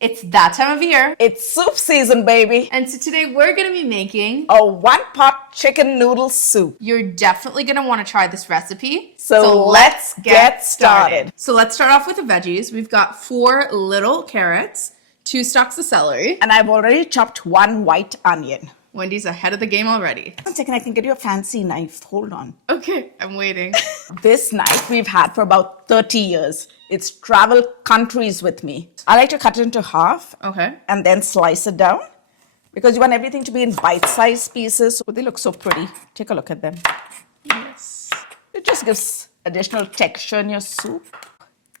It's that time of year. It's soup season, baby. And so today we're going to be making A one-pot chicken noodle soup. You're definitely going to want to try this recipe. So let's get started. So let's start off with the veggies. We've got 4 little carrots, 2 stalks of celery. And I've already chopped 1 white onion. Wendy's ahead of the game already. 1 second, I can get you a fancy knife. Hold on. Okay, I'm waiting. This knife we've had for about 30 years. It's traveled countries with me. I like to cut it into half. Okay. And then slice it down. Because you want everything to be in bite-sized pieces. They look so pretty. Take a look at them. Yes. It just gives additional texture in your soup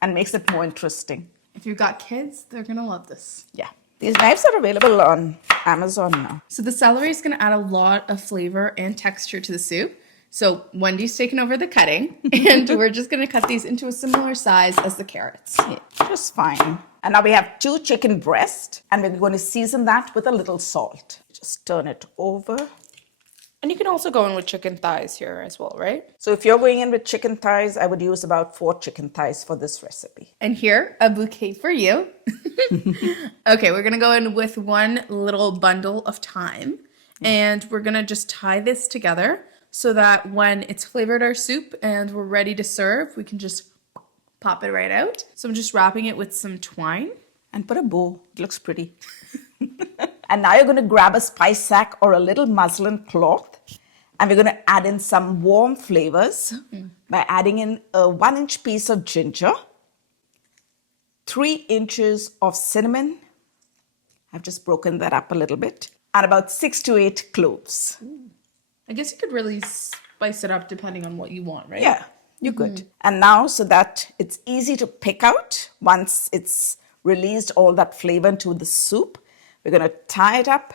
and makes it more interesting. If you've got kids, they're going to love this. Yeah. These knives are available on Amazon now. So the celery is going to add a lot of flavor and texture to the soup. So Wendy's taken over the cutting, and we're just going to cut these into a similar size as the carrots. Yeah, just fine. And now we have 2 chicken breasts, and we're going to season that with a little salt. Just turn it over. And you can also go in with chicken thighs here as well, right? So if you're going in with chicken thighs, I would use about 4 chicken thighs for this recipe. And here, a bouquet for you. Okay, we're going to go in with 1 little bundle of thyme. And we're going to just tie this together so that when it's flavored our soup and we're ready to serve, we can just pop it right out. So I'm just wrapping it with some twine. And put a bow. It looks pretty. And now you're going to grab a spice sack or a little muslin cloth. And we're going to add in some warm flavors by adding in a 1-inch piece of ginger, 3 inches of cinnamon. I've just broken that up a little bit. And about 6 to 8 cloves. I guess you could really spice it up depending on what you want, right? Yeah, you're good. And now, so that it's easy to pick out once it's released all that flavor into the soup, we're going to tie it up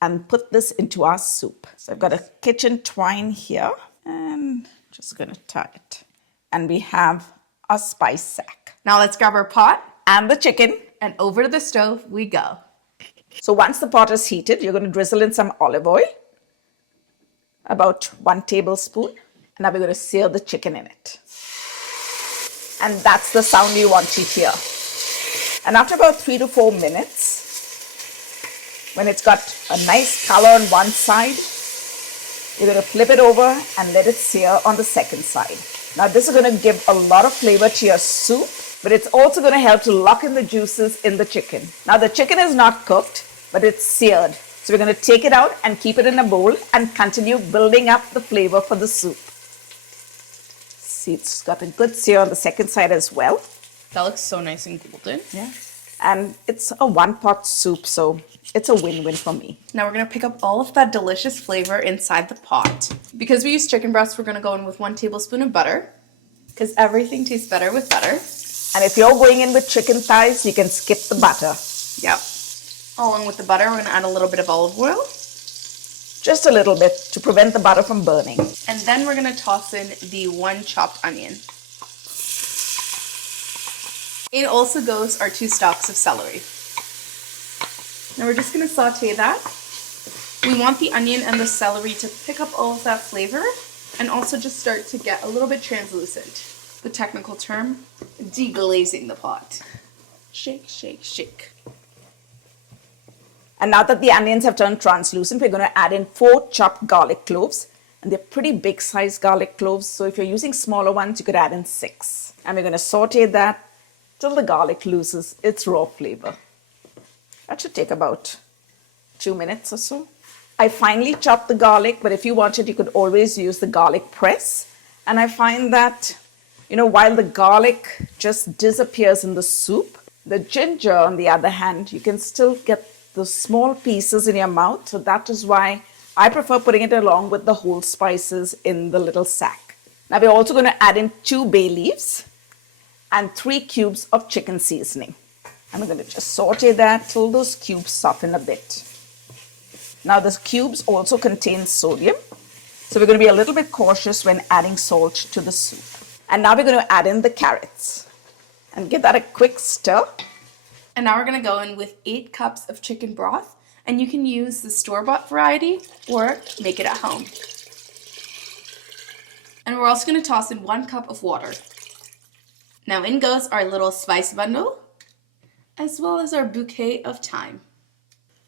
and put this into our soup. So I've got a kitchen twine here and just going to tie it. And we have our spice sack. Now let's grab our pot And the chicken. and over to the stove we go. So once the pot is heated, you're going to drizzle in some olive oil, about 1 tablespoon. And now we're going to sear the chicken in it. And that's the sound you want to hear. And after about 3 to 4 minutes, when it's got a nice color on one side, you're going to flip it over and let it sear on the second side. Now this is going to give a lot of flavor to your soup, but it's also going to help to lock in the juices in the chicken. Now the chicken is not cooked, but it's seared. So we're going to take it out and keep it in a bowl and continue building up the flavor for the soup. See, it's got a good sear on the second side as well. That looks so nice and golden. Yeah. And it's a 1-pot soup, so it's a win-win for me. Now we're going to pick up all of that delicious flavor inside the pot. Because we use chicken breasts, we're going to go in with 1 tablespoon of butter. Because everything tastes better with butter. And if you're going in with chicken thighs, you can skip the butter. Yep. Along with the butter, we're going to add a little bit of olive oil. Just a little bit to prevent the butter from burning. And then we're going to toss in the 1 chopped onion. In also goes our 2 stalks of celery. Now we're just going to saute that. We want the onion and the celery to pick up all of that flavor and also just start to get a little bit translucent. The technical term, deglazing the pot. Shake, shake, shake. And now that the onions have turned translucent, we're going to add in 4 chopped garlic cloves. And they're pretty big sized garlic cloves. So if you're using smaller ones, you could add in 6. And we're going to saute that till the garlic loses its raw flavor. That should take about 2 minutes or so. I finely chopped the garlic, but if you wanted, you could always use the garlic press. And I find that, while the garlic just disappears in the soup, the ginger, on the other hand, you can still get the small pieces in your mouth. So that is why I prefer putting it along with the whole spices in the little sack. Now we're also going to add in 2 bay leaves and 3 cubes of chicken seasoning. And we're going to just saute that till those cubes soften a bit. Now the cubes also contain sodium, so we're going to be a little bit cautious when adding salt to the soup. And now we're going to add in the carrots and give that a quick stir. And now we're going to go in with 8 cups of chicken broth, and you can use the store-bought variety or make it at home. And we're also going to toss in 1 cup of water. Now in goes our little spice bundle, as well as our bouquet of thyme.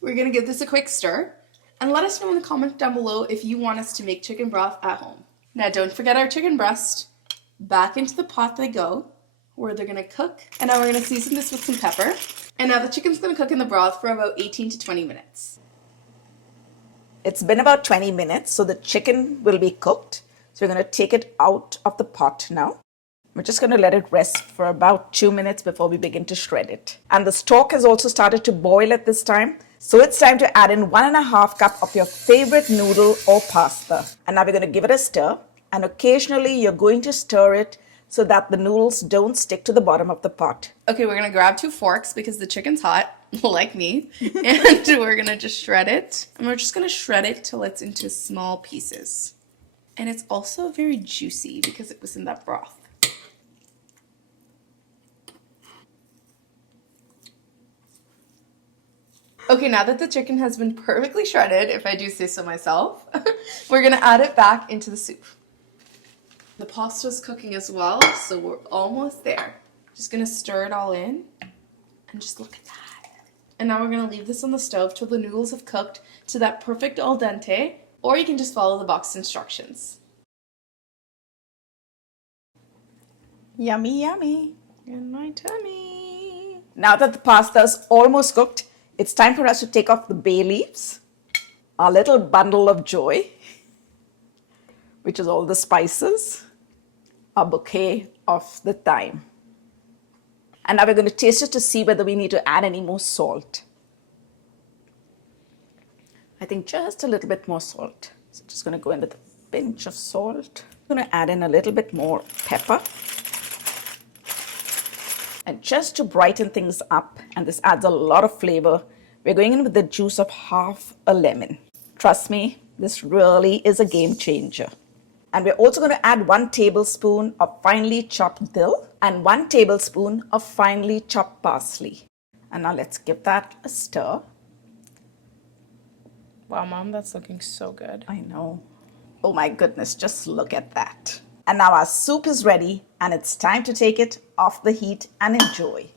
We're going to give this a quick stir, and let us know in the comments down below if you want us to make chicken broth at home. Now don't forget our chicken breast. Back into the pot they go, where they're going to cook. And now we're going to season this with some pepper. And now the chicken's going to cook in the broth for about 18 to 20 minutes. It's been about 20 minutes, so the chicken will be cooked. So we're going to take it out of the pot now. We're just going to let it rest for about 2 minutes before we begin to shred it. And the stock has also started to boil at this time. So it's time to add in 1.5 cups of your favorite noodle or pasta. And now we're going to give it a stir. And occasionally you're going to stir it so that the noodles don't stick to the bottom of the pot. Okay, we're going to grab 2 forks because the chicken's hot, like me. And we're going to just shred it. And we're just going to shred it till it's into small pieces. And it's also very juicy because it was in that broth. Okay, now that the chicken has been perfectly shredded, if I do say so myself, we're going to add it back into the soup. The pasta's cooking as well, so we're almost there. Just going to stir it all in, and just look at that. And now we're going to leave this on the stove till the noodles have cooked to that perfect al dente, or you can just follow the box instructions. Yummy, yummy. In my tummy. Now that the pasta is almost cooked, it's time for us to take off the bay leaves, our little bundle of joy, which is all the spices, our bouquet of the thyme. And now we're going to taste it to see whether we need to add any more salt. I think just a little bit more salt. So just going to go in with a pinch of salt. I'm going to add in a little bit more pepper. And just to brighten things up, and this adds a lot of flavor, we're going in with the juice of half a lemon. Trust me, this really is a game changer. And we're also going to add 1 tablespoon of finely chopped dill and 1 tablespoon of finely chopped parsley. And now let's give that a stir. Wow, Mom, that's looking so good. I know. Oh my goodness, just look at that. And now our soup is ready, and it's time to take it off the heat and enjoy.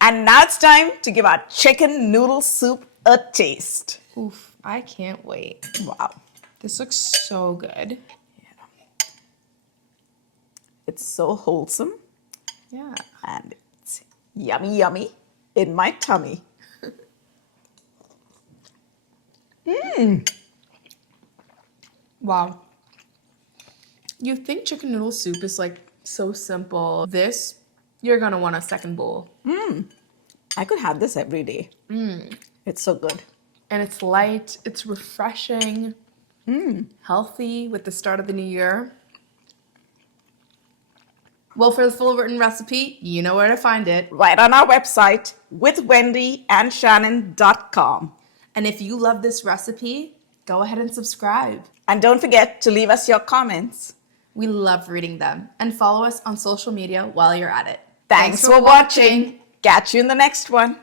And now it's time to give our chicken noodle soup a taste. Oof, I can't wait. Wow. This looks so good. Yeah. It's so wholesome. Yeah. And it's yummy, yummy in my tummy. Wow. You think chicken noodle soup is like so simple. This, you're gonna want a second bowl. I could have this every day. It's so good. And it's light, it's refreshing, healthy with the start of the new year. Well, for the full written recipe, you know where to find it. Right on our website, withwendyandshannon.com. And if you love this recipe, go ahead and subscribe. And don't forget to leave us your comments. We love reading them. And follow us on social media while you're at it. Thanks for watching. Catch you in the next one.